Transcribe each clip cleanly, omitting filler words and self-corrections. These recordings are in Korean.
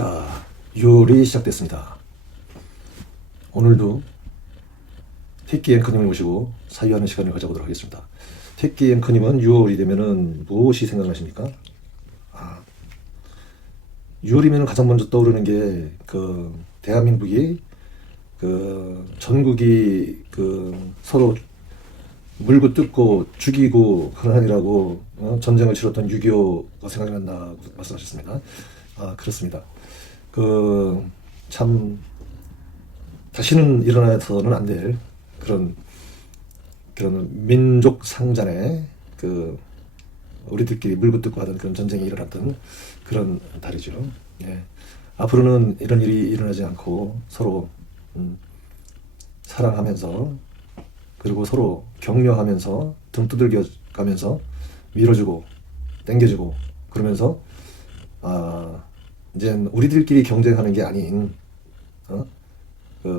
자, 6월이 시작됐습니다. 오늘도 택기 앵커님을 모시고 사유하는 시간을 가져보도록 하겠습니다. 택기 앵커님은 6월이 되면은 무엇이 생각나십니까? 6월이면 가장 먼저 떠오르는 게 대한민국이 전국이 서로 물고 뜯고 죽이고 하느라고 전쟁을 치렀던 6.25가 생각이 난다고 말씀하셨습니다. 그렇습니다. 참 다시는 일어나서는 안 될 그런 민족 상잔의 우리들끼리 물고 뜯고 하던 그런 전쟁이 일어났던 그런 달이죠. 예. 앞으로는 이런 일이 일어나지 않고 서로 사랑하면서, 그리고 서로 격려하면서, 등 두들겨 가면서 밀어주고 땡겨주고 그러면서 이제 우리들끼리 경쟁하는 게 아닌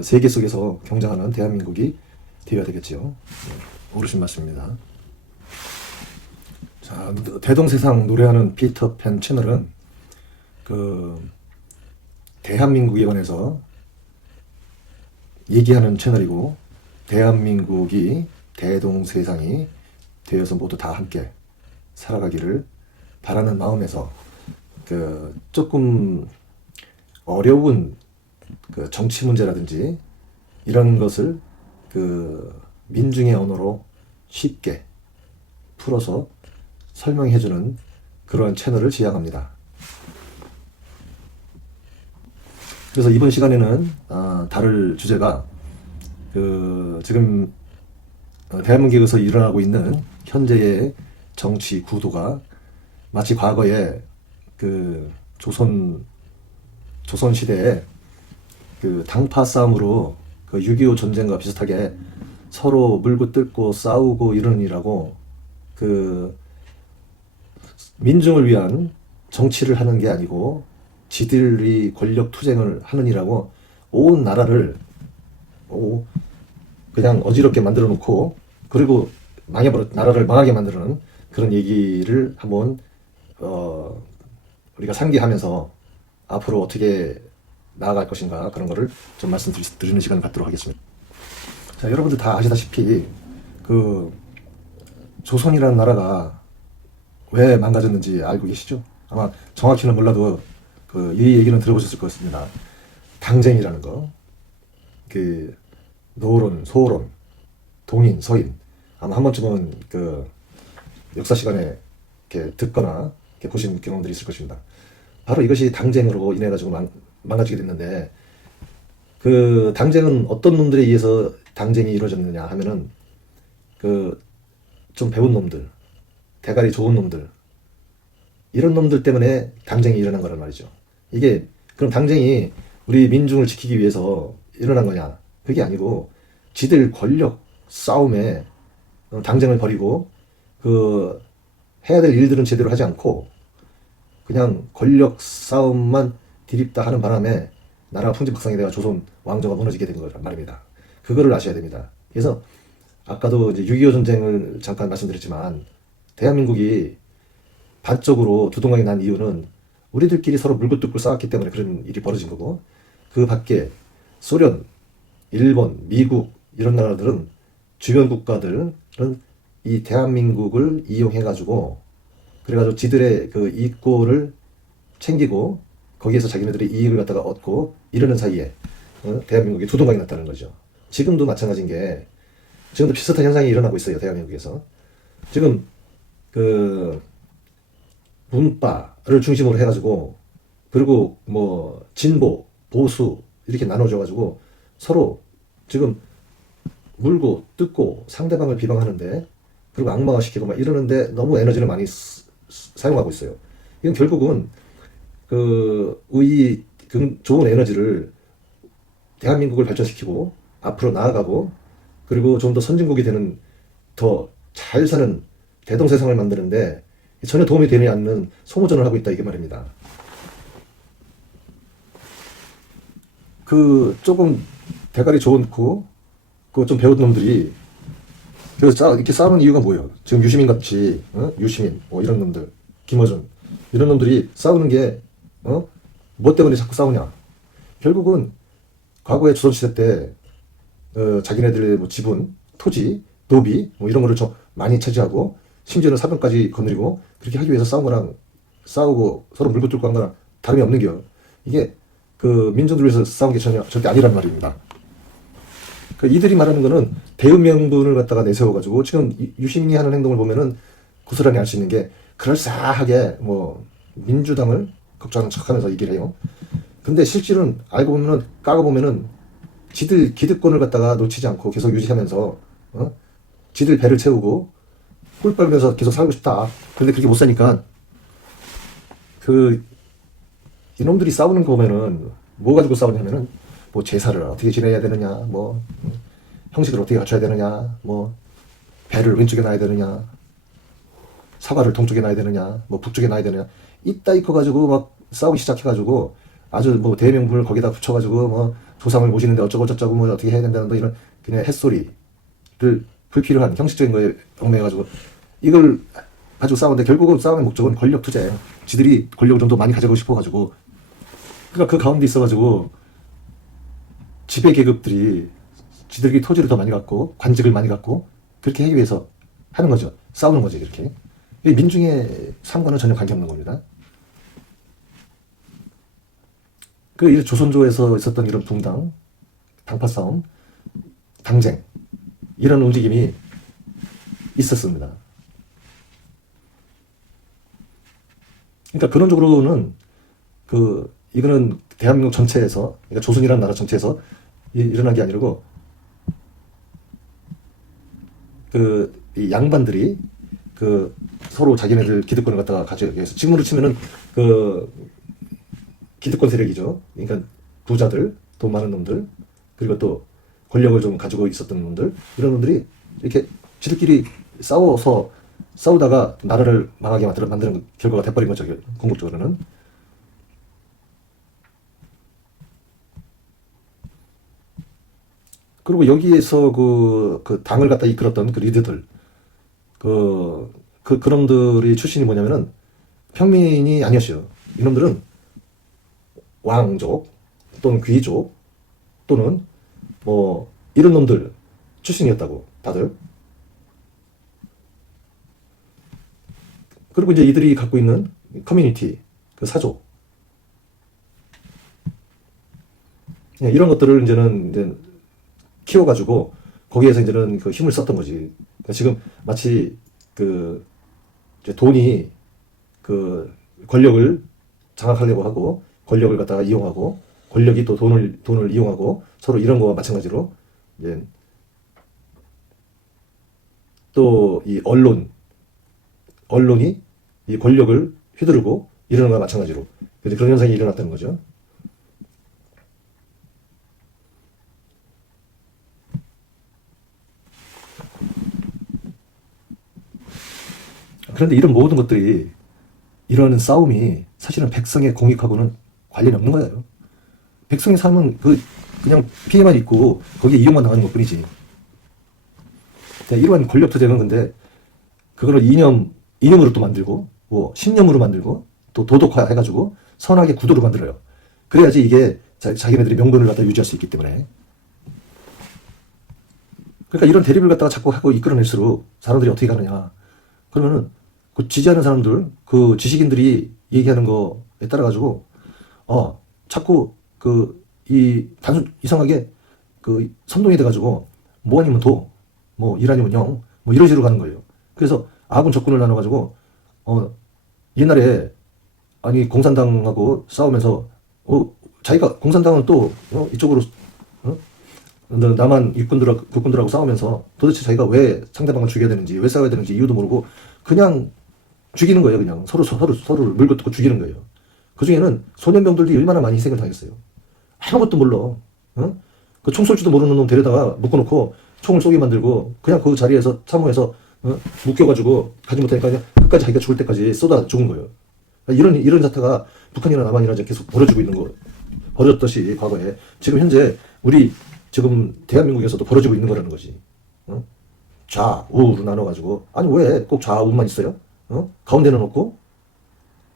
세계 속에서 경쟁하는 대한민국이 되어야 되겠지요. 옳으신 말씀입니다. 자, 대동세상 노래하는 피터팬 채널은 대한민국에 관해서 얘기하는 채널이고, 대한민국이 대동세상이 되어서 모두 다 함께 살아가기를 바라는 마음에서 조금 어려운 정치 문제라든지 이런 것을 민중의 언어로 쉽게 풀어서 설명해주는 그러한 채널을 지향합니다. 그래서 이번 시간에는 다룰 주제가 지금 대한민국에서 일어나고 있는 현재의 정치 구도가 마치 과거에 조선 시대에 당파 싸움으로 6.25 전쟁과 비슷하게 서로 물고 뜯고 싸우고 이러느니라고 민중을 위한 정치를 하는 게 아니고 지들이 권력 투쟁을 하느니라고 온 나라를 그냥 어지럽게 만들어 놓고, 그리고 나라를 망하게 만드는 그런 얘기를 한번 우리가 상기하면서 앞으로 어떻게 나아갈 것인가, 그런 거를 좀 말씀드리는 시간을 갖도록 하겠습니다. 자, 여러분들 다 아시다시피 조선이라는 나라가 왜 망가졌는지 알고 계시죠? 아마 정확히는 몰라도 이 얘기는 들어보셨을 것 같습니다. 당쟁이라는 거, 노론, 소론, 동인, 서인, 아마 한 번쯤은 역사 시간에 이렇게 듣거나 이렇게 보신 경험들이 있을 것입니다. 바로 이것이 당쟁으로 인해 가지고 망가지게 됐는데, 당쟁은 어떤 놈들에 의해서 당쟁이 이루어졌느냐 하면은 좀 배운 놈들, 대가리 좋은 놈들, 이런 놈들 때문에 당쟁이 일어난 거란 말이죠. 이게 그럼 당쟁이 우리 민중을 지키기 위해서 일어난 거냐? 그게 아니고 지들 권력 싸움에 당쟁을 벌이고 해야 될 일들은 제대로 하지 않고 그냥 권력 싸움만 디립다 하는 바람에 나라가 풍지박산이 되어 조선 왕조가 무너지게 된 거란 말입니다. 그거를 아셔야 됩니다. 그래서 아까도 이제 6.25 전쟁을 잠깐 말씀드렸지만, 대한민국이 반쪽으로 두동강이 난 이유는 우리들끼리 서로 물고 뜯고 싸웠기 때문에 그런 일이 벌어진 거고, 그 밖에 소련, 일본, 미국 이런 나라들은, 주변 국가들은 이 대한민국을 이용해가지고 그래가지고 지들의 이익고를 챙기고 거기에서 자기네들이 이익을 갖다가 얻고 이러는 사이에 대한민국이 두동강이 났다는 거죠. 지금도 마찬가지인 게, 지금도 비슷한 현상이 일어나고 있어요. 대한민국에서 지금 문파를 중심으로 해가지고, 그리고 뭐 진보, 보수 이렇게 나눠져가지고 서로 지금 물고 뜯고 상대방을 비방하는데, 그리고 악마화시키고 막 이러는데 너무 에너지를 많이 사용하고 있어요. 이건 결국은 좋은 에너지를 대한민국을 발전시키고 앞으로 나아가고, 그리고 좀 더 선진국이 되는, 더 잘 사는 대동세상을 만드는데 전혀 도움이 되지 않는 소모전을 하고 있다, 이게 말입니다. 조금 대가리 좋고 좀 배운 놈들이 이렇게 싸우는 이유가 뭐예요? 지금 유시민 같이 유시민 이런 놈들, 김어준 이런 놈들이 싸우는 게 뭐 때문에 자꾸 싸우냐? 결국은 과거에 조선시대 때 자기네들의 뭐 지분, 토지, 노비 뭐 이런 거를 좀 많이 차지하고 심지어는 사병까지 거느리고 그렇게 하기 위해서 싸운 거랑 싸우고 서로 물고 뚫고 한 거랑 다름이 없는 겨. 이게 그 민족을 위해서 싸운 게 절대 아니란 말입니다. 그 이들이 말하는 거는 대의 명분을 갖다가 내세워가지고 지금 유시민이 하는 행동을 보면은 고스란히 알 수 있는 게 그럴싸하게 뭐 민주당을 걱정하는 척하면서 얘기를 해요. 근데 실질은 알고 보면은 까고 보면은 지들 기득권을 갖다가 놓치지 않고 계속 유지하면서 지들 배를 채우고 꿀 빨면서 계속 살고 싶다. 근데 그렇게 못 사니까 그 이놈들이 싸우는 거 보면은 뭐 가지고 싸우냐면은 뭐 제사를 어떻게 지내야 되느냐, 뭐 형식을 어떻게 갖춰야 되느냐, 뭐 배를 왼쪽에 놔야 되느냐, 사과를 동쪽에 놔야 되느냐, 뭐 북쪽에 놔야 되느냐, 이따위 커 가지고 막 싸우기 시작해가지고 아주 뭐 대명분을 거기다 붙여가지고 뭐 조상을 모시는데 어쩌고 저쩌고 뭐 어떻게 해야 된다는 뭐 이런 그냥 햇소리를 불필요한 형식적인 거에 얽매여가지고 이걸 가지고 싸우는데 결국은 싸움의 목적은 권력 투자예요. 지들이 권력을 좀 더 많이 가지고 싶어가지고 그러니까 그 가운데 있어가지고 지배 계급들이 지들이 토지를 더 많이 갖고 관직을 많이 갖고 그렇게 하기 위해서 하는 거죠. 싸우는 거죠. 이렇게 민중의 삶과는 전혀 관계없는 겁니다. 그 조선조에서 있었던 이런 붕당, 당파 싸움, 당쟁 이런 움직임이 있었습니다. 그러니까 근원적으로는 이거는 대한민국 전체에서, 그러니까 조선이라는 나라 전체에서 일어난 게 아니고 이 양반들이 서로 자기네들 기득권을 갖다가 가지기 위해서 지금으로 치면은 기득권 세력이죠. 그러니까 부자들, 돈 많은 놈들, 그리고 또 권력을 좀 가지고 있었던 놈들, 이런 놈들이 이렇게 지들끼리 싸우다가 나라를 망하게 만드는 결과가 돼버린 거죠. 궁극적으로는. 그리고 여기에서 그 당을 갖다 이끌었던 그 리더들, 그놈들이 출신이 뭐냐면은 평민이 아니었어요. 이놈들은 왕족 또는 귀족 또는 뭐 이런 놈들 출신이었다고 다들. 그리고 이제 이들이 갖고 있는 커뮤니티, 그 사족, 이런 것들을 이제 키워가지고 거기에서 이제는 그 힘을 썼던 거지. 그러니까 지금 마치 이제 돈이 권력을 장악하려고 하고 권력을 갖다가 이용하고 권력이 또 돈을 이용하고 서로 이런 거와 마찬가지로 이제 또 이 언론이 이 권력을 휘두르고 이러는 거와 마찬가지로 그런 현상이 일어났다는 거죠. 그런데 이런 모든 것들이 이런 싸움이 사실은 백성의 공익하고는 관련이 없는 거예요. 백성의 삶은 그냥 피해만 있고 거기에 이용만 당하는 것 뿐이지. 이러한 권력 투쟁은 근데 그거를 이념으로 또 만들고 뭐 신념으로 만들고 또 도덕화 해가지고 선악의 구도로 만들어요. 그래야지 이게 자기네들이 명분을 갖다 유지할 수 있기 때문에. 그러니까 이런 대립을 갖다가 자꾸 하고 이끌어낼수록 사람들이 어떻게 가느냐. 그러면은 그 지지하는 사람들, 그 지식인들이 얘기하는 거에 따라가지고 자꾸 이상하게 선동이 돼가지고 뭐 아니면 도, 뭐 일 아니면 영, 뭐 이런 식으로 가는 거예요. 그래서 아군 적군을 나눠가지고 옛날에 공산당하고 싸우면서 자기가 공산당은 또 이쪽으로 남한 국군들하고 싸우면서 도대체 자기가 왜 상대방을 죽여야 되는지 왜 싸워야 되는지 이유도 모르고 그냥 죽이는 거예요. 그냥 서로를 물고 뜯고 죽이는 거예요. 그 중에는 소년병들이 얼마나 많이 희생을 당했어요. 아무것도 몰라. 그 총 쏠 줄도 모르는 놈 데려다가 묶어놓고 총을 쏘게 만들고 그냥 그 자리에서 참호해서 묶여가지고 가지 못하니까 그냥 끝까지 자기가 죽을 때까지 쏘다 죽은 거예요. 이런 사태가 북한이나 남한이나 계속 벌어지고 있는 거, 벌어졌듯이 과거에 지금 현재 우리 지금 대한민국에서도 벌어지고 있는 거라는 거지. 좌우로 나눠가지고 아니 왜 꼭 좌우만 있어요? 가운데는 없고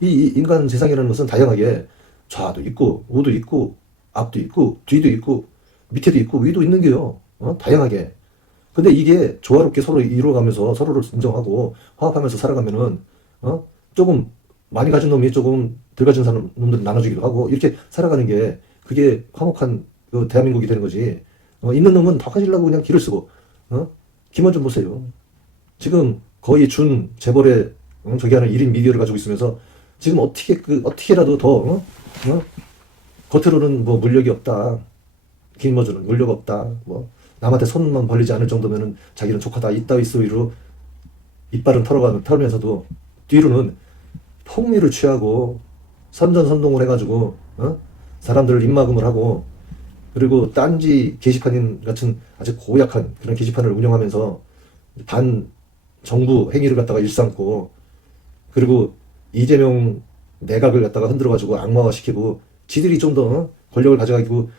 이 인간 세상이라는 것은 다양하게 좌도 있고 우도 있고 앞도 있고 뒤도 있고 밑에도 있고 위도 있는 게요. 다양하게. 근데 이게 조화롭게 서로 이루어가면서 서로를 인정하고 화합하면서 살아가면은 조금 많이 가진 놈이 조금 덜 가진 사람 놈들 나눠주기도 하고 이렇게 살아가는 게 그게 화목한 그 대한민국이 되는 거지. 있는 놈은 더 가지려고 그냥 길을 쓰고 김원준 보세요. 지금 거의 준 재벌의 저기 하는 1인 미디어를 가지고 있으면서 지금 어떻게라도 더 겉으로는 뭐 물력이 없다. 김어준은 물력 없다. 뭐 남한테 손만 벌리지 않을 정도면은 자기는 족하다. 이따위 소리로 이빨은 털면서도 뒤로는 폭리를 취하고 선전선동을 해가지고 사람들을 입막음을 하고 그리고 딴지 게시판 같은 아주 고약한 그런 게시판을 운영하면서 반 정부 행위를 갖다가 일삼고 그리고 이재명 내각을 갖다가 흔들어가지고 악마화시키고 지들이 좀 더 권력을 가져가지고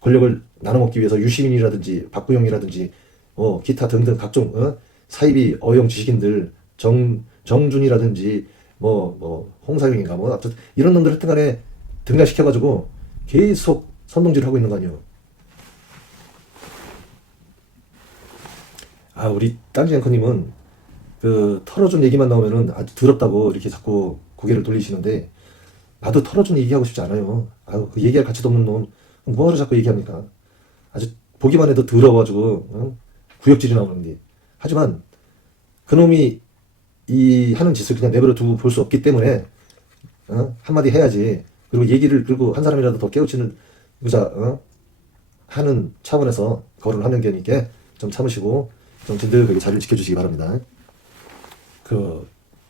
권력을 나눠먹기 위해서 유시민이라든지 박구영이라든지 기타 등등 각종 사이비 어용 지식인들 정준이라든지 홍사용인가 아무튼 이런 놈들 하여튼간에 등장시켜가지고 계속 선동질을 하고 있는 거 아니에요. 우리 딴지 앵커님은 그 털어준 얘기만 나오면은 아주 더럽다고 이렇게 자꾸 고개를 돌리시는데 나도 털어준 얘기하고 싶지 않아요. 그 얘기할 가치도 없는 놈 뭐하러 자꾸 얘기합니까? 아주 보기만 해도 더러워가지고 구역질이 나오는데 하지만 그놈이 이 하는 짓을 그냥 내버려 두고 볼 수 없기 때문에 한마디 해야지. 그리고 한 사람이라도 더 깨우치는 의자 하는 차원에서 거론을 하는 게니까 좀 참으시고 좀 진득하게 자리를 지켜주시기 바랍니다.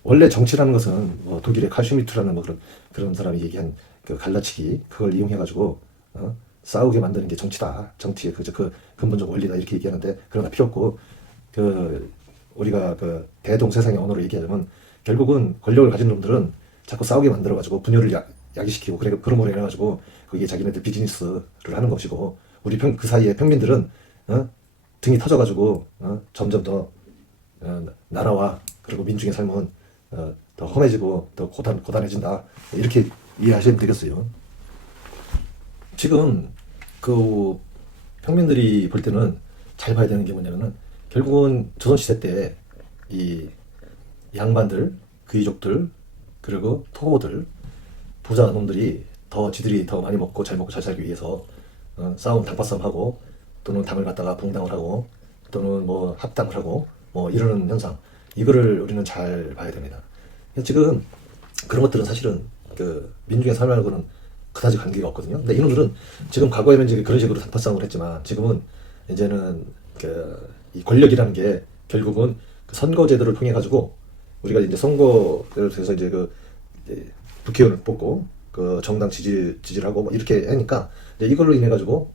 원래 정치라는 것은 독일의 칼슈미트라는 그런 사람이 얘기한 그 갈라치기 그걸 이용해가지고 싸우게 만드는 게 정치다. 정치의 그 근본적 원리다 이렇게 얘기하는데 그런 거 필요 없고 우리가 그 대동세상의 언어로 얘기하자면 결국은 권력을 가진 놈들은 자꾸 싸우게 만들어가지고 분열을 야기시키고 그런 걸로 인해가지고 그게 자기네들 비즈니스를 하는 것이고 우리 그 사이에 평민들은 등이 터져가지고 점점 더 나라와 그리고 민중의 삶은 더 험해지고 더 고단해진다 이렇게 이해하시면 되겠어요. 지금 그 평민들이 볼 때는 잘 봐야 되는 게 뭐냐면은 결국은 조선시대 때 이 양반들, 귀족들, 그리고 토호들, 부자 놈들이 지들이 더 많이 먹고 잘 살기 위해서 당파싸움 하고 또는 당을 갖다가 붕당을 하고 또는 합당을 하고 이러는 현상 이거를 우리는 잘 봐야 됩니다. 지금 그런 것들은 사실은 그 민중의 삶하고는 그다지 관계가 없거든요. 근데 이놈들은 지금 과거에는 이제 그런 식으로 당파싸움을 했지만 지금은 이제는 이 권력이라는 게 결국은 그 선거제도를 통해 가지고 우리가 이제 선거를 통해서 이제 이제 국회의원을 뽑고 그 정당 지지하고 이렇게 하니까 이제 이걸로 인해 가지고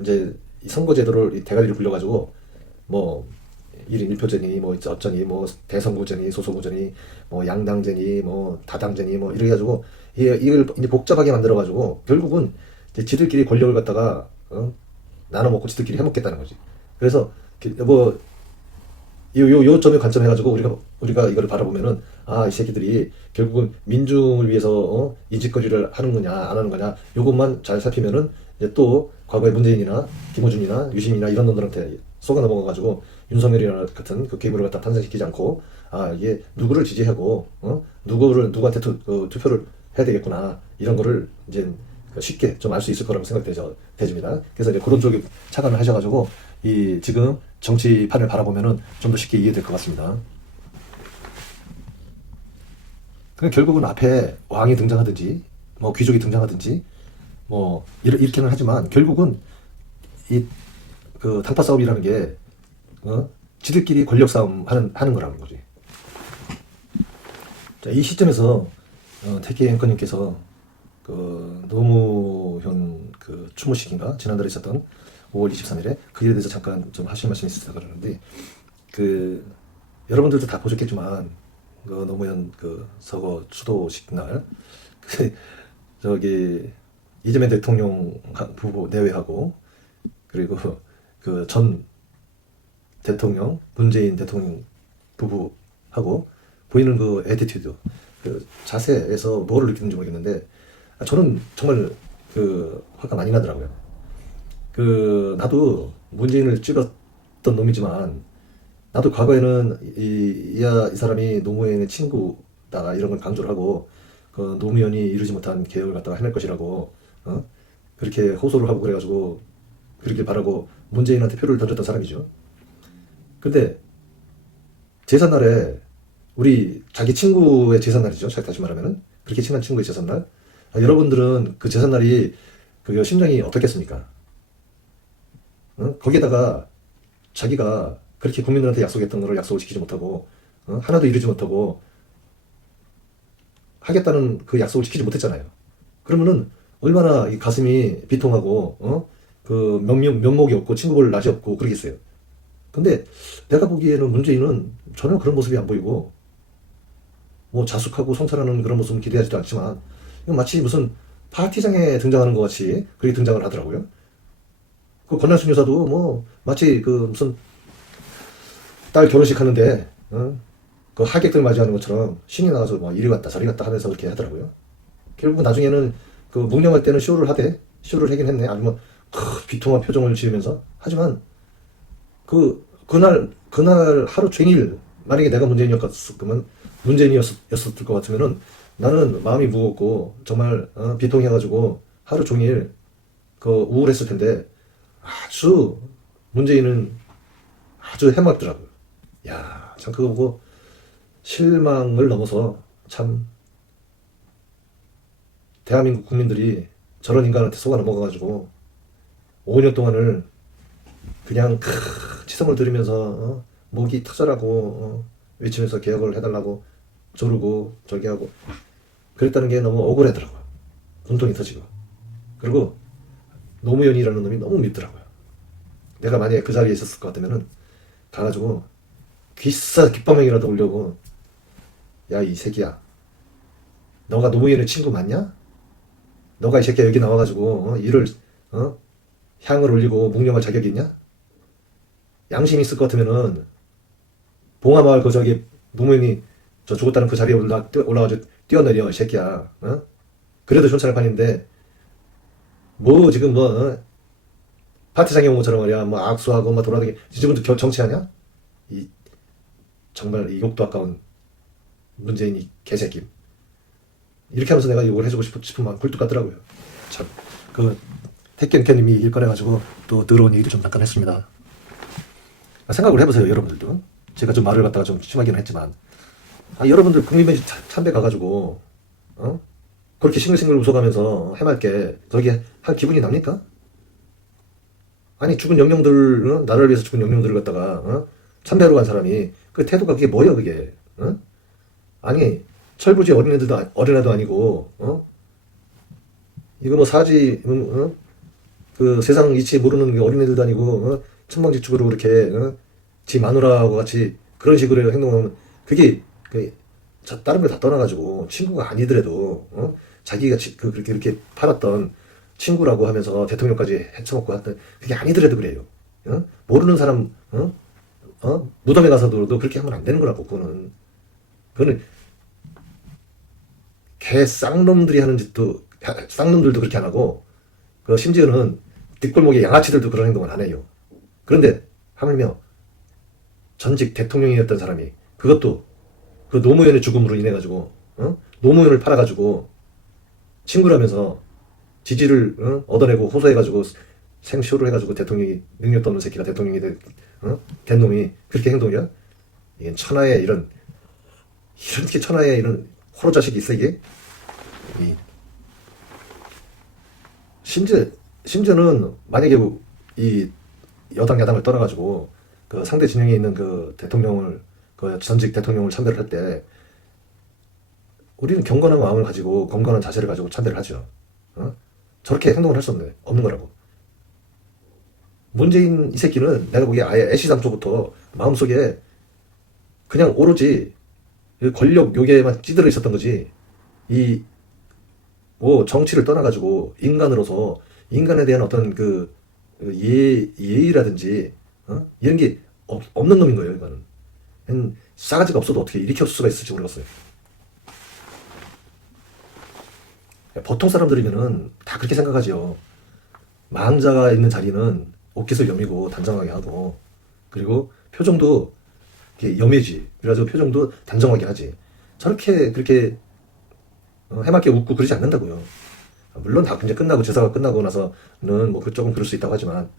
이제 이 선거제도를 대가리를 굴려 가지고 1인 1표제니 어쩌니 대선구제니 소선구제니 양당제니 다당제니 이렇게 해가지고 이걸 이제 복잡하게 만들어 가지고 결국은 이제 지들끼리 권력을 갖다가 나눠 먹고 지들끼리 해먹겠다는 거지. 그래서 요 점에 관점해가지고 우리가 이거를 바라보면은 이 새끼들이 결국은 민중을 위해서 이 짓거리를 하는 거냐 안 하는 거냐 요것만 잘 살피면은 이제 또 과거에 문재인이나 김어준이나 유시민이나 이런 놈들한테 속아 넘어가가지고 윤석열이나 같은 그 괴물을 갖다 탄생시키지 않고 이게 누구를 지지하고 누구한테 투표를 해야 되겠구나 이런 거를 이제 쉽게 좀 알 수 있을 거라고 생각되집니다. 그래서 이제 그런 쪽에 착안을 하셔가지고 이 지금 정치판을 바라보면은 좀 더 쉽게 이해될 것 같습니다. 결국은 앞에 왕이 등장하든지 귀족이 등장하든지 이렇게는 하지만 결국은 그 당파 싸움이라는 게 지들끼리 권력 싸움 하는 거라는 거지. 자, 이 시점에서 태기 앵커님께서 그 노무현 그 추모식인가 지난달에 있었던 5월 23일에 그 일에 대해서 잠깐 좀 하실 말씀이 있으시다 그러는데 여러분들도 다 보셨겠지만 그 노무현 그 서거 추도식 날 이재명 대통령 부부 내외하고 그리고 그 전 대통령 문재인 대통령 부부하고 보이는 그 애티튜드 그 자세에서 뭐를 느끼는지 모르겠는데 저는 정말 화가 많이 나더라고요. 나도 문재인을 찍었던 놈이지만, 나도 과거에는 이 사람이 노무현의 친구다 이런 걸 강조를 하고, 노무현이 이루지 못한 개혁을 갖다가 해낼 것이라고 그렇게 호소를 하고 그래가지고 그렇게 바라고 문재인한테 표를 던졌던 사람이죠. 근데 제삿날에 우리 자기 친구의 제삿날이죠. 다시 말하면은 그렇게 친한 친구의 제삿날. 여러분들은 그 제삿날이 그 심정이 어떻겠습니까? 거기에다가 자기가 그렇게 국민들한테 약속했던 거를 약속을 지키지 못하고 하나도 이루지 못하고 하겠다는 그 약속을 지키지 못했잖아요. 그러면은 얼마나 이 가슴이 비통하고 그 면목이 없고 친구볼 낯이 없고 그러겠어요. 근데 내가 보기에는 문재인은 전혀 그런 모습이 안 보이고 뭐 자숙하고 성찰하는 그런 모습은 기대하지도 않지만 이건 마치 무슨 파티장에 등장하는 것 같이 그렇게 등장을 하더라고요. 그 권한순 여사도 뭐 마치 그 무슨 딸 결혼식 하는데 그 하객들 맞이하는 것처럼 신이 나가서 뭐 이리 갔다 저리 갔다 하면서 그렇게 하더라고요. 결국 나중에는 그 묵념할 때는 쇼를 하긴 했네. 아니면 비통한 표정을 지으면서. 하지만 그날 하루 종일 만약에 내가 문재인이었을 것 같으면은 나는 마음이 무겁고 정말 비통해가지고 하루 종일 우울했을 텐데 아주 문재인은 아주 해맑더라고요. 야, 참 그거 보고 실망을 넘어서 참 대한민국 국민들이 저런 인간한테 속아 넘어가가지고 5년 동안을 그냥 치성을 들으면서 목이 터져라고 외치면서 개혁을 해달라고 조르고 저기 하고 그랬다는 게 너무 억울하더라고요. 분통이 터지고. 그리고 노무현이라는 놈이 너무 밉더라고요. 내가 만약에 그 자리에 있었을 것 같으면은 가가지고 귓방망이라도 올려고, 야 이 새끼야, 너가 노무현의 친구 맞냐? 너가 이 새끼야 여기 나와가지고 일을 향을 올리고 묵념할 자격이 있냐? 양심 있을 것 같으면은 봉화마을 저기 노무현이 저 죽었다는 그 자리에 올라가지고 뛰어내려 이 새끼야. 그래도 현찰할 판인데 뭐 지금 파티장에 온 것처럼 말이야 뭐 악수하고 막 돌아다니기 지금도 정치하냐? 정말 이 욕도 아까운 문재인 이 개새끼. 이렇게 하면서 내가 욕을 해주고 싶은 마음 굴뚝 같더라고요. 참 택견캐님이 이길 꺼내가지고 또 더러운 얘기도 좀 잠깐 했습니다. 생각을 해보세요, 여러분들도. 제가 좀 말을 갖다가 좀 심하기는 했지만, 여러분들 국민매직 참배 가가지고 그렇게 싱글싱글 웃어가면서 해맑게 그렇게 할 기분이 납니까? 아니 죽은 영령들, 나라를 위해서 죽은 영령들을 갖다가 참배하러 간 사람이 그 태도가 그게 뭐야 그게? 아니 철부지 어린애도 아니고 이거 뭐 사지 그 세상 이치 모르는 어린애들도 아니고 천방지축으로 그렇게 지 마누라하고 같이 그런 식으로 행동하면 그게 다른 걸 다 떠나가지고 친구가 아니더라도 자기가 그렇게 팔았던 친구라고 하면서 대통령까지 해쳐먹고 했던 그게 아니더라도 그래요. 모르는 사람 무덤에 가서도 그렇게 하면 안 되는 거라고. 그거는 개 쌍놈들이 하는 짓도 쌍놈들도 그렇게 안 하고 심지어는 뒷골목의 양아치들도 그런 행동을 안 해요. 그런데 하물며 전직 대통령이었던 사람이 그것도 그 노무현의 죽음으로 인해 가지고 노무현을 팔아가지고 친구라면서 지지를 얻어내고 호소해가지고 생쇼를 해가지고 대통령이 능력도 없는 새끼가 대통령이 된 놈이 그렇게 행동이야? 이게 천하의 이렇게 천하의 이런 호로 자식이 있어 이게? 심지어는 만약에 이 여당 야당을 떠나가지고 그 상대 진영에 있는 그 대통령을 그 전직 대통령을 참배를 할 때 우리는 경건한 마음을 가지고 건강한 자세를 가지고 참배를 하죠. 저렇게 행동을 할 수 없는 거라고. 문재인 이 새끼는 내가 보기에 아예 애시당초부터 마음속에 그냥 오로지 권력 요괴에만 찌들어 있었던 거지. 정치를 떠나가지고 인간으로서 인간에 대한 어떤 예의라든지 이런 게 없는 놈인 거예요. 이거는 싸가지가 없어도 어떻게 이렇게 없을 수가 있을지 모르겠어요. 보통 사람들이면은 다 그렇게 생각하지요. 망자가 있는 자리는 옷깃을 여미고 단정하게 하고, 그리고 표정도 이렇게 여미지. 그래가지고 표정도 단정하게 하지. 저렇게 그렇게 해맑게 웃고 그러지 않는다고요. 물론 다 이제 끝나고 제사가 끝나고 나서는 뭐 조금 그럴 수 있다고 하지만,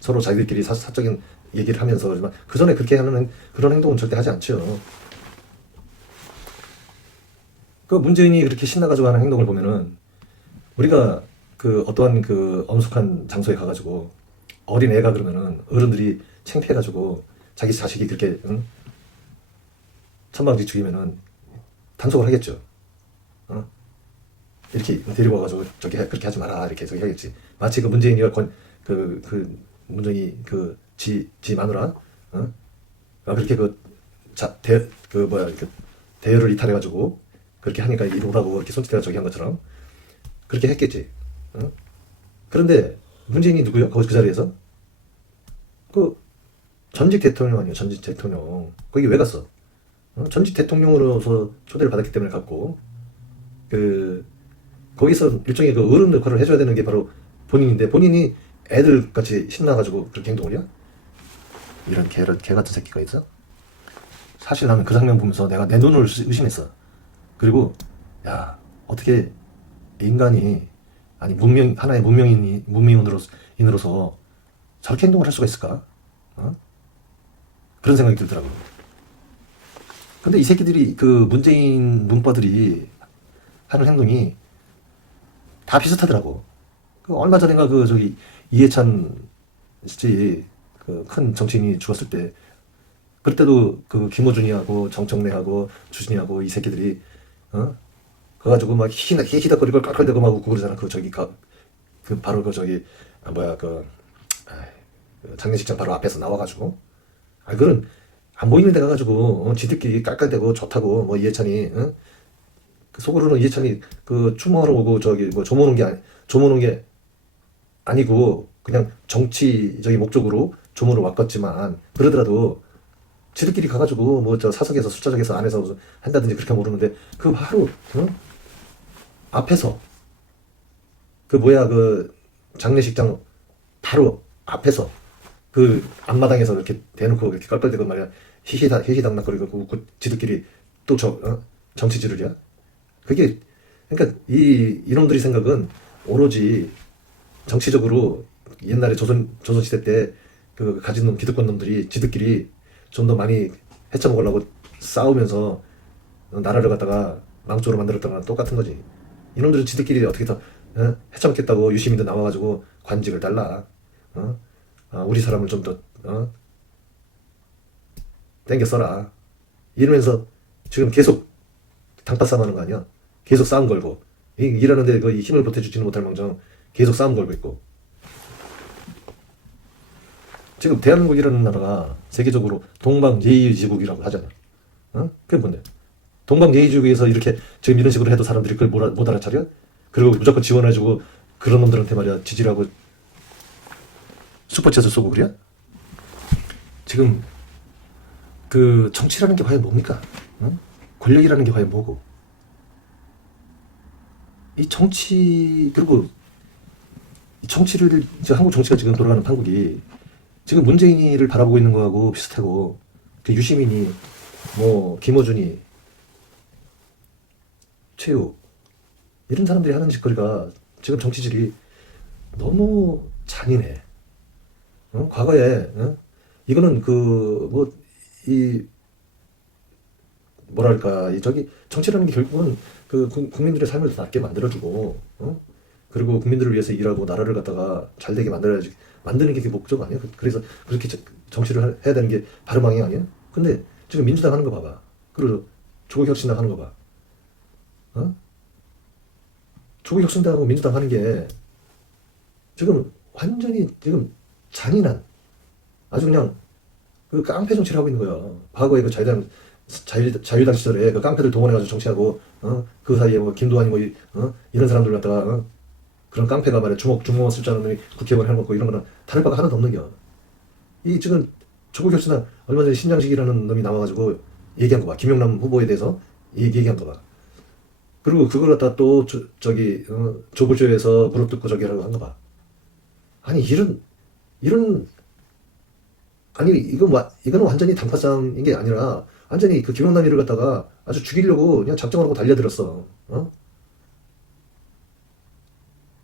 서로 자기들끼리 사적인 얘기를 하면서 그러지만 그 전에 그렇게 하는 그런 행동은 절대 하지 않죠. 그 문재인이 그렇게 신나가지고 하는 행동을 보면은, 우리가 그 어떠한 그 엄숙한 장소에 가가지고 어린 애가 그러면은 어른들이 창피해가지고 자기 자식이 그렇게 천방지축이면은 단속을 하겠죠. 어? 이렇게 데리고 와가지고 그렇게 하지 마라 이렇게 저기 하겠지. 마치 그 문재인이가 문재인이 지 마누라 그렇게 대여를 이탈해가지고 그렇게 하니까 이리 오라고 이렇게 손짓해가 저기 한 것처럼 그렇게 했겠지. 그런데 문재인이 누구야? 그 자리에서 그 전직 대통령 아니에요. 전직 대통령. 거기 왜 갔어? 전직 대통령으로서 초대를 받았기 때문에 갔고, 거기서 일종의 그 어른 역할을 해줘야 되는 게 바로 본인인데, 본인이 애들 같이 신나가지고 그렇게 행동을 해요? 이런 개 같은 새끼가 있어? 사실 나는 그 장면 보면서 내가 내 눈을 의심했어. 그리고 야, 어떻게 인간이, 아니 하나의 문명인으로서 저렇게 행동을 할 수가 있을까? 그런 생각이 들더라고요. 근데 이 새끼들이 그 문재인 문파들이 하는 행동이 다 비슷하더라고. 얼마 전인가 이해찬 그 큰 정치인이 죽었을 때, 그때도 그 김어준이하고 정청래하고 주진이하고 이 새끼들이 그래가지고 막 히덕거리고 깔깔대고 막 웃고 그러잖아. 바로 장례식장 바로 앞에서 나와가지고, 그런 안 보이는 데 가가지고 지들끼리 깔깔대고 좋다고 뭐 이해찬이 그 속으로는 이해찬이 그 추모하러 오고 조모는 게 아니고 그냥 정치적인 목적으로 조모를 왔겠지만, 그러더라도 지들끼리 가가지고 뭐 사석에서 숫자적에서 안에서 한다든지 그렇게 모르는데, 그 바로 앞에서 그 장례식장 바로 앞에서 그 앞마당에서 이렇게 대놓고 이렇게 깔깔대고 말이야, 히히닥락거리고 웃고 지들끼리 또 정치지를이야. 그게 그러니까 이놈들이 생각은 오로지 정치적으로 옛날에 조선시대 때 그 가진 놈 기득권 놈들이 지들끼리 좀 더 많이 헤쳐먹으려고 싸우면서 나라를 갖다가 망조로 만들었던 거랑 똑같은 거지. 이놈들은 지들끼리 어떻게 더 헤쳐먹겠다고 유시민도 나와가지고 관직을 달라. 우리 사람을 좀 더 땡겨 써라 이러면서 지금 계속 당파싸움 하는 거 아니야. 계속 싸움 걸고 일하는데 이 힘을 보태주지는 못할 망정 계속 싸움 걸고 있고. 지금 대한민국이라는 나라가 세계적으로 동방예의지국이라고 하잖아. 그게 뭔데? 동방예의지국에서 이렇게 지금 이런 식으로 해도 사람들이 그걸 못 알아차려? 그리고 무조건 지원해주고 그런 놈들한테 말이야 지지라고 슈퍼챗을 쏘고 그래? 지금 그 정치라는 게 과연 뭡니까? 권력이라는 게 과연 뭐고? 이 정치, 그리고 이 정치를 한국 정치가 지금 돌아가는 판국이 지금 문재인이를 바라보고 있는 거하고 비슷하고, 그 유시민이 뭐 김어준이 최욱 이런 사람들이 하는 짓거리가 지금 정치질이 너무 잔인해. 과거에 이거는 정치라는 게 결국은 그 국민들의 삶을 더 낫게 만들어주고, 그리고 국민들을 위해서 일하고 나라를 갖다가 잘 되게 만드는 게 목적 아니야? 그래서 그렇게 정치를 해야 되는 게 바른 방향 아니야? 근데 지금 민주당 하는 거 봐봐. 그리고 조국혁신당 하는 거 봐. 조국혁신당하고 민주당 하는 게 지금 완전히 지금 잔인한, 아주 그냥 그 깡패 정치를 하고 있는 거야. 과거에 그 자유당 시절에 그 깡패들 동원해가지고 정치하고, 그 사이에 뭐 김도환이 이런 사람들 갖다가 그런 깡패가 말이야 주먹만 쓸 줄 아는 놈이 국회의원 해먹고 이런 거랑 다를 바가 하나도 없는 겨. 이 지금 조국혁신당 얼마 전에 신장식이라는 놈이 나와가지고 얘기한 거 봐. 김영남 후보에 대해서 얘기한 거 봐. 그리고 그걸 갖다 또 저기 조부조에서 물어뜯고 저기 하라고 한가 봐. 아니 이런 아니 이거는 완전히 단팥싸움인 게 아니라 완전히 그 김영남이를 갖다가 아주 죽이려고 그냥 작정을 하고 달려들었어. 어?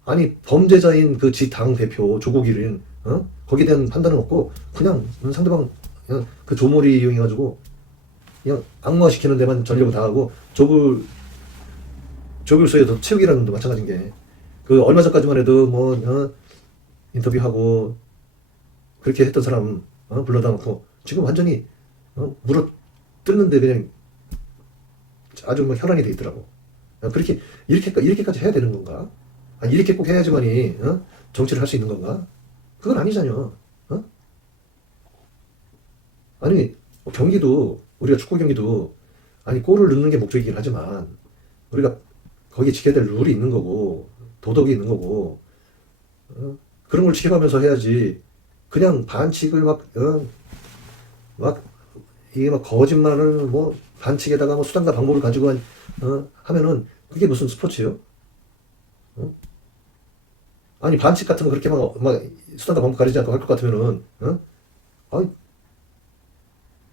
아니 범죄자인 그 지 당 대표 조국일은 거기에 대한 판단은 없고 그냥 상대방 그냥 그 조모리 이용해가지고 그냥 악마시키는 데만 전력을 다하고 조불소에도 체육이라는 놈도 마찬가지인 게 그 얼마 전까지만 해도 뭐 인터뷰하고 그렇게 했던 사람 불러다 놓고 지금 완전히 물어 뜯는데 그냥 아주 뭐 혈안이 돼 있더라고. 그렇게 이렇게까지 해야 되는 건가? 아니 이렇게 꼭 해야지만이 정치를 할 수 있는 건가? 그건 아니잖아요. 어? 아니 경기도 우리가 축구 경기도 아니 골을 넣는 게 목적이긴 하지만 우리가 거기에 지켜야 될 룰이 있는 거고 도덕이 있는 거고 그런 걸 지켜가면서 해야지. 그냥 반칙을 막 이게 막 거짓말을 뭐 반칙에다가 뭐 수단과 방법을 가지고 하면은 그게 무슨 스포츠예요? 어? 아니 반칙 같은 거 그렇게 막 수단과 방법 가리지 않고 할 것 같으면은 아니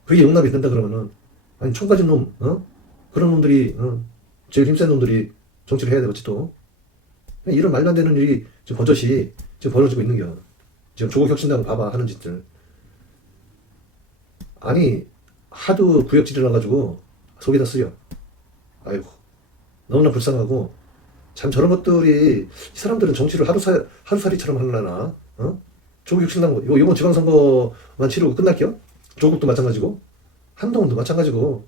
그게 용납이 된다 그러면은 아니 총 가진 놈 그런 놈들이 제일 힘센 놈들이 정치를 해야 되겠지 또. 이런 말도 안 되는 일이 지금 버젓이 지금 벌어지고 있는 겨. 지금 조국 혁신당 봐봐 하는 짓들. 아니 하도 구역질을 해가지고 속이 다 쓰려. 아이고 너무나 불쌍하고 참 저런 것들이 이 사람들은 정치를 하루살이처럼 하려나? 조국 혁신당 요번 지방선거만 치르고 끝날게요? 조국도 마찬가지고 한동훈도 마찬가지고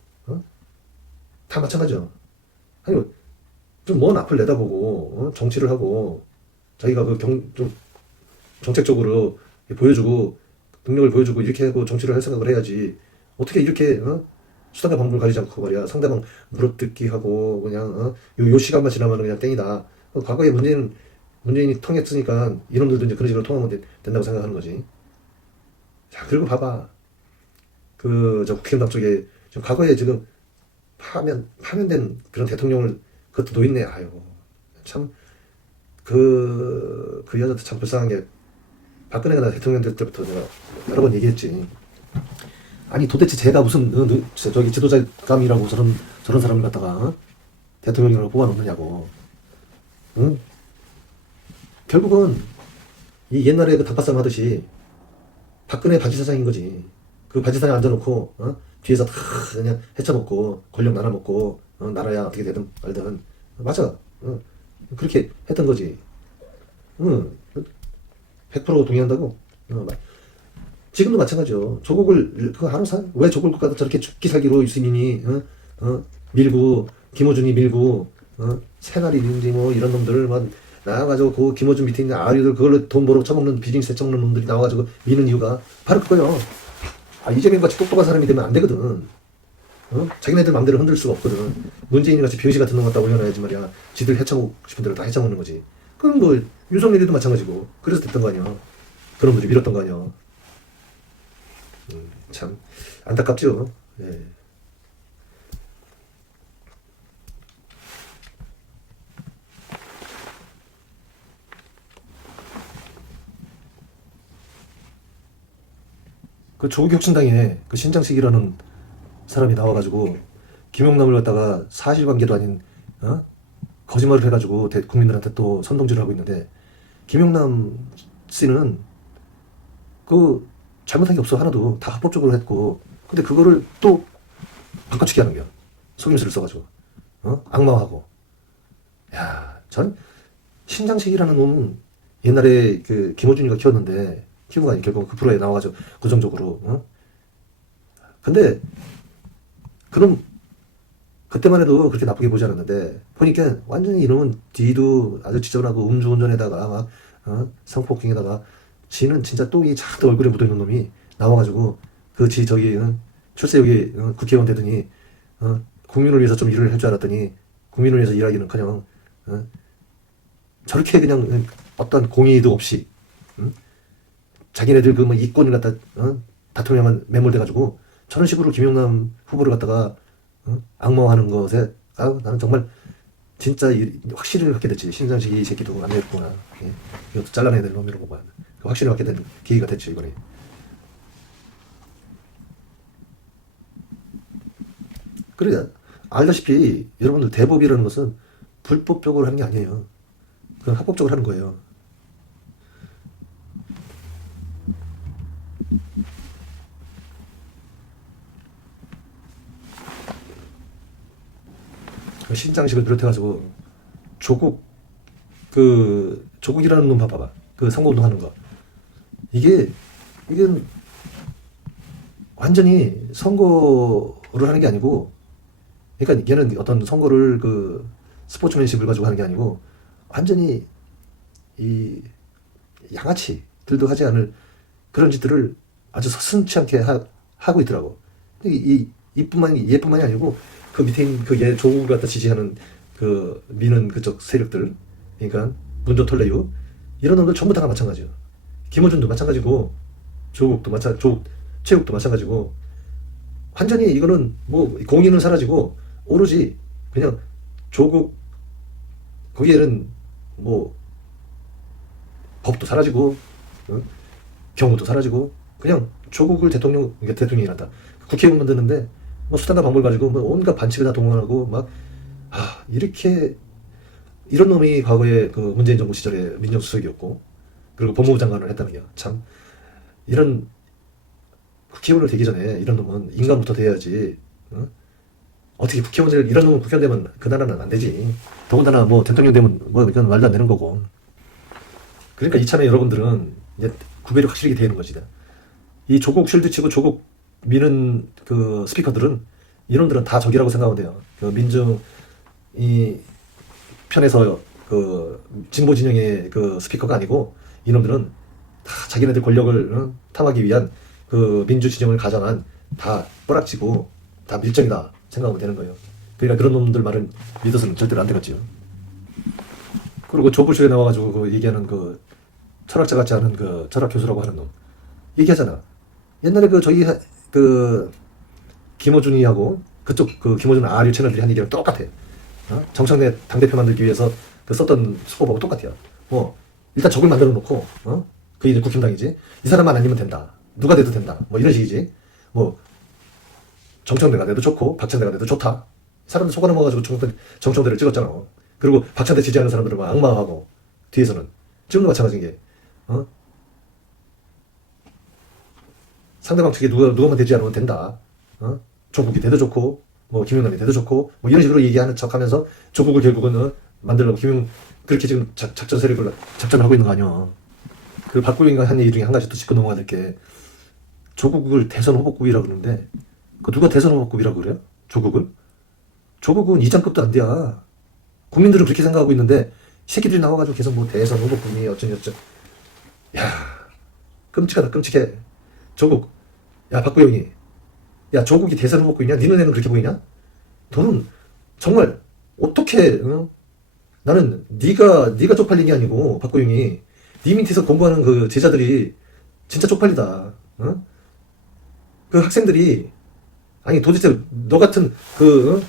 다 마찬가지야. 아니 좀 먼 앞을 내다보고 정치를 하고 자기가 좀 정책적으로 보여주고 능력을 보여주고 이렇게 하고 정치를 할 생각을 해야지. 어떻게 이렇게 수단과 방법을 가리지 않고 말이야 상대방 물어뜯기 하고 그냥 요 시간만 지나면 그냥 땡이다. 과거에 문재인이 통했으니까 이놈들도 이제 그런 식으로 통하면 된다고 생각하는 거지. 자 그리고 봐봐 저 국힘당 쪽에 지금 과거에 지금 파면된 그런 대통령을 그것도 노있네. 아유 참 그 여자도 참 불쌍한 게 박근혜가 나 대통령 될 때부터 내가 여러 번 얘기했지. 아니 도대체 제가 무슨 저기 지도자감이라고 저런 사람을 갖다가 대통령이라고 뽑아놓느냐고. 응? 결국은 이 옛날에 그 단팥싸움 하듯이 박근혜 바지 사장인 거지. 그 바지 사장 앉아놓고 뒤에서 다 그냥 헤쳐먹고 권력 나눠먹고 나라야 어떻게 되든 말든 맞아. 그렇게 했던 거지. 100% 동의한다고. 지금도 마찬가지죠. 조국을 그거 알아서 왜 조국을 갖다 저렇게 죽기 살기로 유승민이 밀고 김어준이 밀고 새날이든지 뭐 이런 놈들을 막 나와가지고 그 김어준 밑에 있는 아류들 그걸로 돈 벌어 처먹는 비즈니스 해쳐먹는 놈들이 나와가지고 미는 이유가 바로 그거요. 이재명 같이 똑똑한 사람이 되면 안 되거든. 자기네들 마음대로 흔들 수가 없거든. 문재인이 같이 병신 같은 놈 갖다 올려놔야지 말이야. 지들 해쳐먹고 싶은 대로 다 해쳐먹는 거지. 그럼 뭐 윤석열이도 마찬가지고 그래서 됐던 거 아니야. 그런 분들이 밀었던 거 아니야. 참 안타깝죠. 예. 그 조국혁신당에 그 신장식이라는 사람이 나와가지고 김용남을 갖다가 사실관계도 아닌 거짓말을 해가지고 국민들한테 또 선동질을 하고 있는데 김용남 씨는 그 잘못한 게 없어. 하나도 다 합법적으로 했고 근데 그거를 또 바꿔치기 하는 거야. 속임수를 써가지고 악마화하고. 야, 전 신장식이라는 놈은 옛날에 그 김어준이가 키웠는데 키우고 아니 결국 그 프로에 나와가지고 고정적으로 근데 그럼 그때만 해도 그렇게 나쁘게 보지 않았는데 보니까 완전히 이놈은 뒤도 아주 지저분하고 음주운전에다가 막 성폭행에다가 지는 진짜 똥이 잔뜩 얼굴에 묻어있는 놈이 나와가지고 그 지 저기 출세 여기 국회의원 되더니 국민을 위해서 좀 일을 할 줄 알았더니 국민을 위해서 일하기는커녕 저렇게 그냥 어떤 공의도 없이 자기네들 그 뭐 이권을 갖다 다투냐만 매몰돼가지고 저런 식으로 김용남 후보를 갖다가 악마화하는 것에 나는 정말 진짜 확실히 갖게 됐지. 신장식 이 새끼도 안 되겠구나. 예. 이것도 잘라내야 될 놈이라고 봐. 확실히 갖게 된 계기가 됐죠, 이번에. 그래, 알다시피 여러분들 대법이라는 것은 불법적으로 하는 게 아니에요. 그건 합법적으로 하는 거예요. 그 신장식을 비롯해가지고 조국이라는 놈 봐봐. 그 선거운동 하는 거. 이게 완전히 선거를 하는 게 아니고, 그러니까 얘는 어떤 선거를 그 스포츠맨십을 가지고 하는 게 아니고, 완전히 이 양아치들도 하지 않을 그런 짓들을 아주 서슴지 않게 하고 있더라고. 얘뿐만이 아니고, 그 밑에 있는 얘 조국을 갖다 지지하는 그 미는 그쪽 세력들, 그러니까 문조 톨레유 이런 놈들 전부 다가 마찬가지요. 김어준도 마찬가지고, 최욱도 마찬가지고, 완전히 이거는 뭐 공인은 사라지고 오로지 그냥 조국, 거기에는 뭐 법도 사라지고, 경우도 사라지고, 그냥 조국을 그러니까 대통령이란다. 국회의원 만드는데 뭐 수단과 방법을 가지고 뭐 온갖 반칙을 다 동원하고 막, 이렇게 이런 놈이 과거에 그 문재인 정부 시절에 민정수석이었고, 그리고 법무부 장관을 했다는 게 참, 이런 국회의원을 되기 전에 이런 놈은 인간부터 돼야지. 어떻게 이런 놈은 국회의원 되면 그 나라는 안 되지. 더군다나 뭐 대통령 되면 뭐 이건 말도 안 되는 거고. 그러니까 이참에 여러분들은 이제 구별이 확실히 되는 것이다. 이 조국 쉴드 치고 조국 미는 그 스피커들은, 이놈들은 다 적이라고 생각하면 돼요. 그 민중 이 편에서 그 진보 진영의 그 스피커가 아니고, 이놈들은 다 자기네들 권력을 탐하기 위한 그 민주 진영을 가장한 다 뿌락치고 다 밀정이다 생각하면 되는 거예요. 그러니까 그런 놈들 말은 믿어서는 절대로 안 되겠지요. 그리고 조부쇼에 나와가지고 그 얘기하는 그 철학자 같지 않은 그 철학 교수라고 하는 놈 얘기하잖아. 옛날에 그 저희 그 김어준이하고 그쪽 그 김어준 아류 채널들이 한 얘기랑 똑같아. 정청래 당대표 만들기 위해서 그 썼던 수법하고 똑같아요. 뭐 일단 적을 만들어 놓고, 그게 이제 국힘당이지. 이 사람만 아니면 된다. 누가 돼도 된다. 뭐 이런 식이지. 뭐 정청래가 돼도 좋고 박찬대가 돼도 좋다. 사람들 속아 넘어가지고 정청래를 찍었잖아. 그리고 박찬대 지지하는 사람들은 막 악마하고 뒤에서는 지금도 마찬가지인 게, 상대방 측에 누가만 되지 않으면 된다. 조국이 돼도 좋고, 뭐 김영남이 돼도 좋고, 뭐 이런 식으로 얘기하는 척하면서 조국을 결국은 만들려고 그렇게 지금 작전을 하고 있는 거 아니야. 그 박구영이가 한 얘기 중에 한 가지 또 짚고 넘어가야 될 게, 조국을 대선 후보급이라고 그러는데, 그 누가 대선 후보급이라고 그래요? 조국은 이장급도 안 돼야. 국민들은 그렇게 생각하고 있는데, 이 새끼들이 나와가지고 계속 뭐 대선 후보급이 어쩌고저쩌고. 야, 끔찍하다, 끔찍해. 조국, 야 박구영이, 야 조국이 대선 후보급이냐? 네 눈에는 그렇게 보이냐? 너는 정말 어떻게, 나는 네가 쪽팔린 게 아니고, 박구영이 네 밑에서 공부하는 그 제자들이 진짜 쪽팔리다. 그 학생들이, 아니 도대체 너 같은 그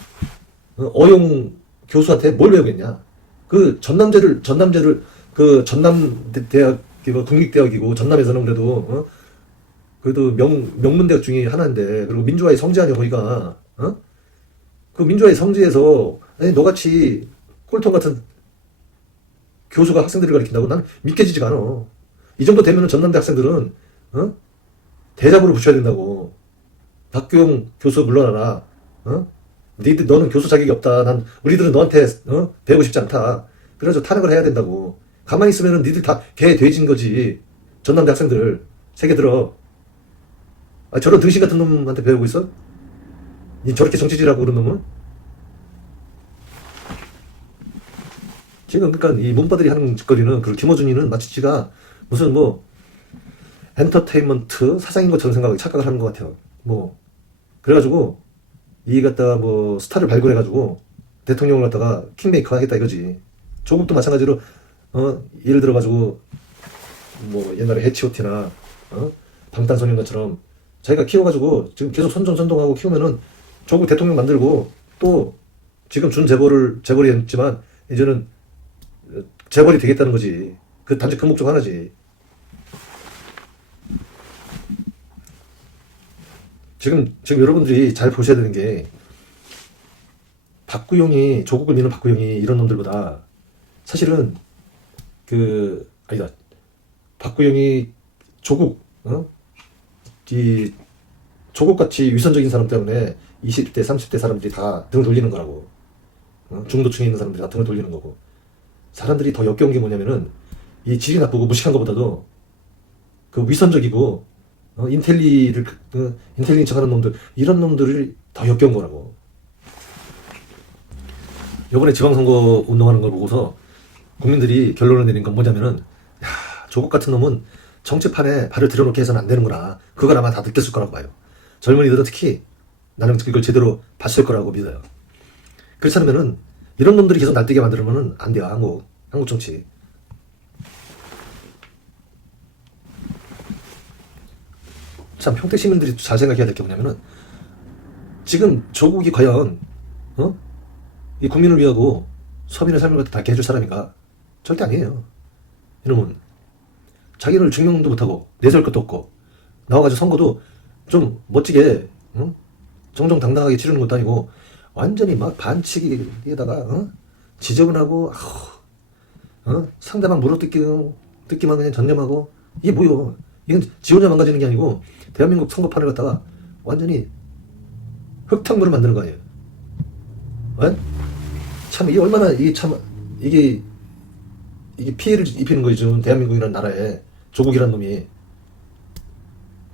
어용 교수한테 뭘 배우겠냐? 그 전남대를 그 전남대학, 국립대학이고, 전남에서는 그래도 명문대학 중에 하나인데, 그리고 민주화의 성지 아니야 거기가. 그 민주화의 성지에서 너같이 꼴통 같은 교수가 학생들을 가르친다고 난 믿겨지지가 않아. 이 정도 되면은 전남대 학생들은 대잡으로 붙여야 된다고. 박규용 교수 물러나라. 너는 교수 자격이 없다. 우리들은 너한테 배우고 싶지 않다. 그래가지고 탄핵을 해야 된다고. 가만히 있으면은 니들 다 개 돼진 거지. 전남대 학생들 세계 들어. 저런 등신 같은 놈한테 배우고 있어? 저렇게 정치질하고 그런 놈은? 지금 그러니까 이 문바들이 하는 짓거리는, 그 김어준이는 마치 지가 무슨 뭐 엔터테인먼트 사장인 것처럼 착각을 하는 것 같아요. 뭐 그래가지고 이 갖다가 뭐 스타를 발굴해가지고 대통령을 갖다가 킹메이커 하겠다 이거지. 조국도 마찬가지로 예를 들어가지고 뭐 옛날에 해치오티나 방탄소년단처럼 자기가 키워가지고 지금 계속 선전선동하고 키우면은 조국 대통령 만들고, 또 지금 준 재벌이 했지만 이제는 재벌이 되겠다는 거지. 그 단지 그 목적 하나지. 지금 여러분들이 잘 보셔야 되는 게, 박구용이, 조국을 미는 박구용이 이런 놈들보다 사실은 아니다. 박구용이 조국, 이 조국같이 위선적인 사람 때문에 20대, 30대 사람들이 다 등을 돌리는 거라고. 중도층에 있는 사람들이 다 등을 돌리는 거고. 사람들이 더 역겨운 게 뭐냐면은, 이 질이 나쁘고 무식한 것보다도 그 위선적이고 인텔리인 척하는 놈들, 이런 놈들이 더 역겨운 거라고. 이번에 지방선거 운동하는 걸 보고서 국민들이 결론을 내린 건 뭐냐면은, 야, 조국 같은 놈은 정치판에 발을 들여놓게 해서는 안 되는구나. 그걸 아마 다 느꼈을 거라고 봐요. 젊은이들은 특히 나는 이걸 제대로 봤을 거라고 믿어요. 그렇지 않으면은 이런 놈들이 계속 날뛰게 만들면은 안 돼요. 한국 정치. 참, 평택 시민들이 잘 생각해야 될 게 뭐냐면은, 지금 조국이 과연 이 국민을 위하고 서민의 삶을 갖다 닿게 해줄 사람인가? 절대 아니에요. 이놈은 자기를 증명도 못하고 내세울 것도 없고, 나와가지고 선거도 좀 멋지게 정정당당하게 치르는 것도 아니고, 완전히 막 반치기에다가 지저분하고, 상대방 물어뜯기만 그냥 전념하고. 이게 뭐요? 이건 지 혼자 망가지는 게 아니고 대한민국 선거판을 갖다가 완전히 흙탕물을 만드는 거 아니에요? 에? 참, 이게 얼마나 이게 피해를 입히는 거죠. 대한민국이라는 나라에 조국이라는 놈이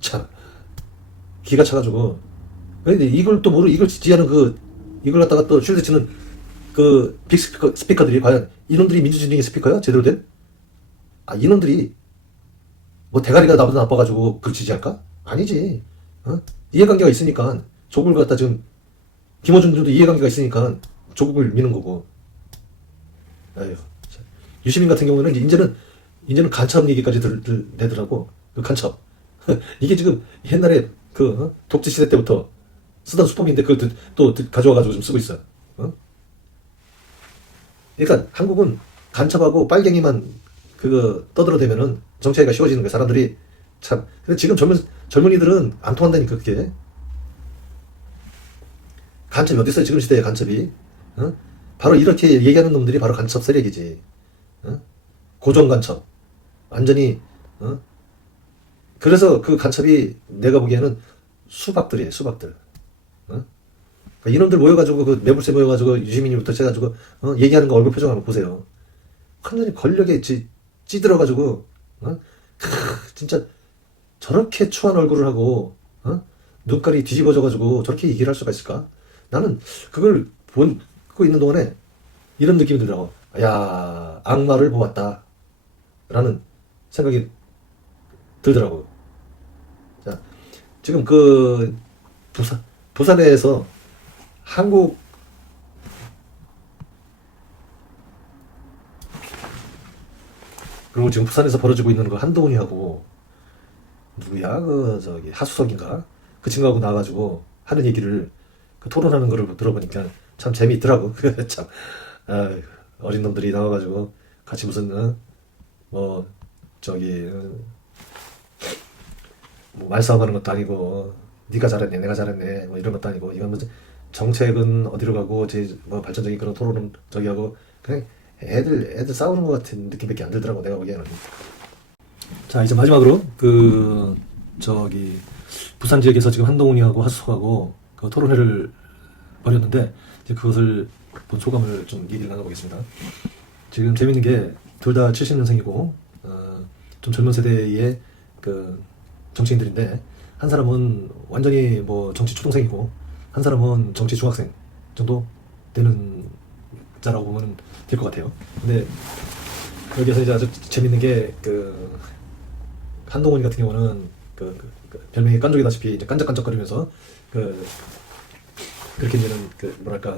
참 기가 차가지고. 근데 이걸 또 이걸 지지하는 이걸 갖다가 또 쉴드 치는 빅 스피커들이 과연 이놈들이 민주진영의 스피커야? 제대로 된? 이놈들이 뭐 대가리가 나보다 나빠가지고 그걸 지지할까? 아니지. 이해관계가 있으니까 조국을 갖다 지금 김어준들도 이해관계가 있으니까 조국을 미는 거고. 아유, 유시민 같은 경우는 이제는 간첩 얘기까지 내더라고. 그 간첩. 이게 지금 옛날에 독재 시대 때부터 쓰던 수법인데 그걸 또 가져와가지고 좀 쓰고 있어. 그러니까 한국은 간첩하고 빨갱이만 떠들어대면은 정치하기가 쉬워지는 거야. 사람들이 참. 근데 지금 젊은이들은 안 통한다니까, 그게. 간첩이 어디 있어요? 지금 시대에 간첩이. 바로 이렇게 얘기하는 놈들이 바로 간첩 세력이지. 고정 간첩. 완전히. 그래서 그 간첩이 내가 보기에는 수박들이에요. 수박들. 그러니까 이놈들 모여가지고 매불세 모여가지고 유시민이부터 해가지고 얘기하는 거 얼굴 표정 한번 보세요. 완전히 권력에 찌들어가지고 진짜 저렇게 추한 얼굴을 하고 눈깔이 뒤집어져가지고 저렇게 얘기를 할 수가 있을까? 나는 그걸 보고 있는 동안에 이런 느낌이 들더라고. 야, 악마를 보았다 라는 생각이 들더라고. 자, 지금 부산에서 그리고 지금 부산에서 벌어지고 있는 거 한동훈이하고 누구야? 하수석인가? 그 친구하고 나와가지고 하는 얘기를 토론하는 거를 들어보니까 참 재미있더라고. 참 어린 놈들이 나와가지고 같이 무슨 뭐 말싸움하는 것도 아니고 네가 잘했네 내가 잘했네 뭐 이런 것도 아니고, 이건 무슨 정책은 어디로 가고 뭐 발전적인 그런 토론은 하고 그냥 애들 싸우는 것 같은 느낌밖에 안 들더라고, 내가 보기에는. 자, 이제 마지막으로 부산 지역에서 지금 한동훈이하고 하수석하고 토론회를 벌였는데, 이제 그것을 본 소감을 좀 얘기를 나눠보겠습니다. 지금 재밌는 게 둘 다 70년생이고 좀 젊은 세대의 정치인들인데, 한 사람은 완전히 뭐 정치 초등생이고 한 사람은 정치 중학생 정도 되는 자라고 보면 될 것 같아요. 근데 여기서 이제 아주 재밌는 게 한동훈이 같은 경우는 별명이 깐족이다시피 이제 깐적깐적거리면서 그렇게 이제는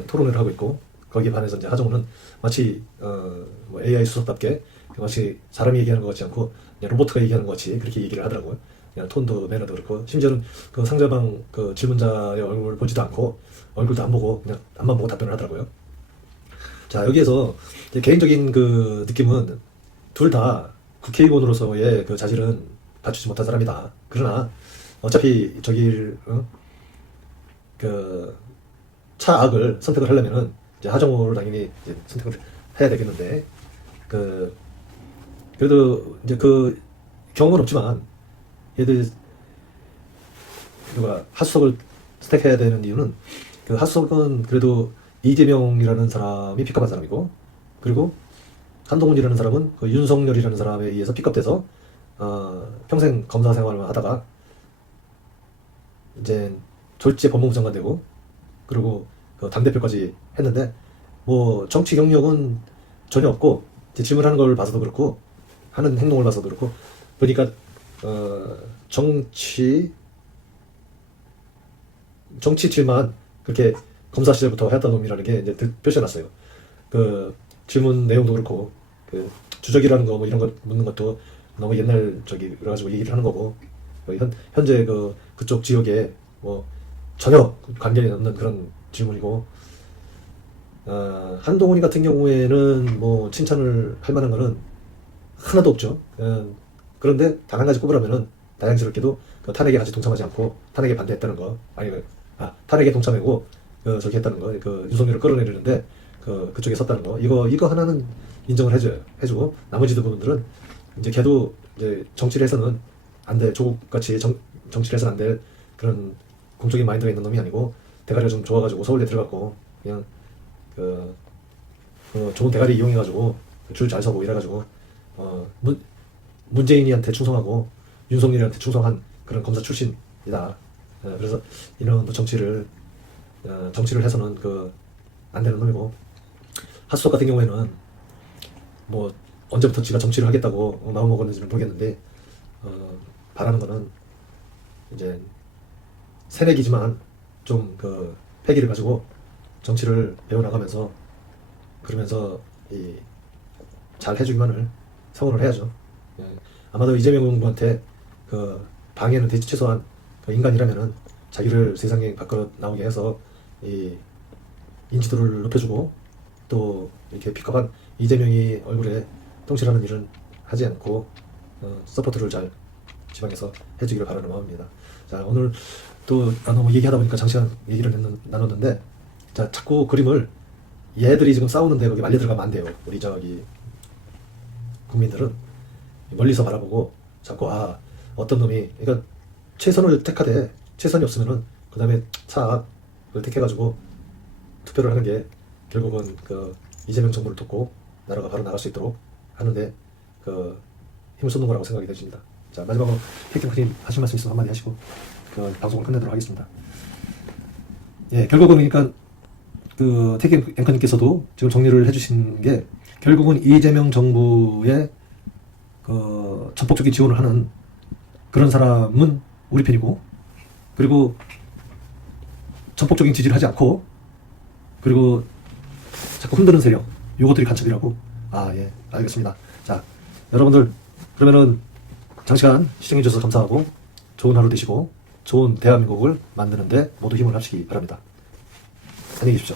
토론을 하고 있고, 거기에 반해서 이제 하정우는 마치 뭐 AI 수석답게 마치 사람이 얘기하는 것 같지 않고 그냥 로봇가 얘기하는 것 같이 그렇게 얘기를 하더라고요. 그냥 톤도 매너도 그렇고, 심지어는 상대방 질문자의 얼굴을 보지도 않고 얼굴도 안 보고 그냥 앞만 보고 답변을 하더라고요. 자, 여기에서 이제 개인적인 그 느낌은 둘 다 국회의원으로서의 그 자질은 갖추지 못한 사람이다. 그러나 어차피 저기 그 차악을 선택을 하려면은 이제 하정우를 당연히 이제 선택을 해야 되겠는데 그 그래도 이제 그 경험은 없지만 얘들 누가 하수석을 선택해야 되는 이유는 그 하수석은 그래도 이재명이라는 사람이 픽업한 사람이고 그리고 한동훈이라는 사람은 그 윤석열이라는 사람에 의해서 픽업돼서 평생 검사 생활을 하다가 이제 졸지에 법무부 장관 되고 그리고 그 당대표까지 했는데 뭐 정치 경력은 전혀 없고 이제 질문하는 걸 봐서도 그렇고 하는 행동을 봐서도 그렇고 보니까 정치질만 그렇게 검사 시절부터 해왔던 놈이라는 게 이제 표시해놨어요. 그 질문 내용도 그렇고 그 주적이라는 거 뭐 이런 거 묻는 것도 너무 옛날 저기 그래가지고 얘기를 하는 거고 현재 그쪽 지역에 뭐 전혀 관련이 없는 그런 질문이고 한동훈이 같은 경우에는 뭐 칭찬을 할 만한 거는 하나도 없죠. 그런데 단 한 가지 꼽으라면은 다행스럽게도 그 탄핵에 같이 동참하지 않고 탄핵에 반대했다는 거 아니 탄핵에 동참하고 저기 했다는 거 그 윤석열을 끌어내리는데 그쪽에 섰다는 거 이거 하나는 인정을 해주고 나머지 부분들은 이제 걔도 이제 정치를 해서는 안 돼 조국같이 정치를 해서는 안 될 그런 공적인 마인드가 있는 놈이 아니고 대가리가 좀 좋아가지고 서울대 들어갔고 그냥 그 좋은 대가리 이용해가지고 줄 잘 서고 이래가지고 문재인이한테 충성하고 윤석열이한테 충성한 그런 검사 출신이다. 그래서 이런 정치를 해서는 안 되는 놈이고 하수석 같은 경우에는 뭐 언제부터 지가 정치를 하겠다고 마음 먹었는지는 모르겠는데 바라는 거는 이제 새내기지만 좀 패기를 가지고 정치를 배워나가면서 그러면서 잘 해주기만을 성원을 해야죠. 아마도 이재명 후보한테 방해는 되지 최소한 인간이라면은 자기를 세상에 밖으로 나오게 해서 이 인지도를 높여주고 또 이렇게 픽업한 이재명이 얼굴에 똥칠하는 일은 하지 않고 서포트를 잘 지방에서 해주기를 바라는 마음입니다. 자, 오늘 또 너무 얘기하다 보니까 장시간 얘기를 나눴는데 자, 자꾸 그림을 얘들이 지금 싸우는데 거기 말려 들어가면 안 돼요. 우리 저기 국민들은 멀리서 바라보고 자꾸 어떤 놈이 그러니까 최선을 택하되 최선이 없으면은 그 다음에 차악을 택해가지고 투표를 하는 게 결국은 이재명 정부를 돕고 나라가 바로 나갈 수 있도록 하는데 힘을 쏟는 거라고 생각이 되십니다. 자, 마지막으로 태경님 하실 말씀 있으면 한마디 하시고 방송을 끝내도록 하겠습니다. 예, 결국은 그러니까 태경 앵커님께서도 지금 정리를 해주신 게 결국은 이재명 정부의 전폭적인 지원을 하는 그런 사람은 우리 편이고 그리고 전폭적인 지지를 하지 않고 그리고 자꾸 흔드는 세력 요것들이 간첩이라고. 예, 알겠습니다. 자, 여러분들 그러면은 장시간 시청해 주셔서 감사하고 좋은 하루 되시고 좋은 대한민국을 만드는데 모두 힘을 합시기 바랍니다. 안녕히 계십시오.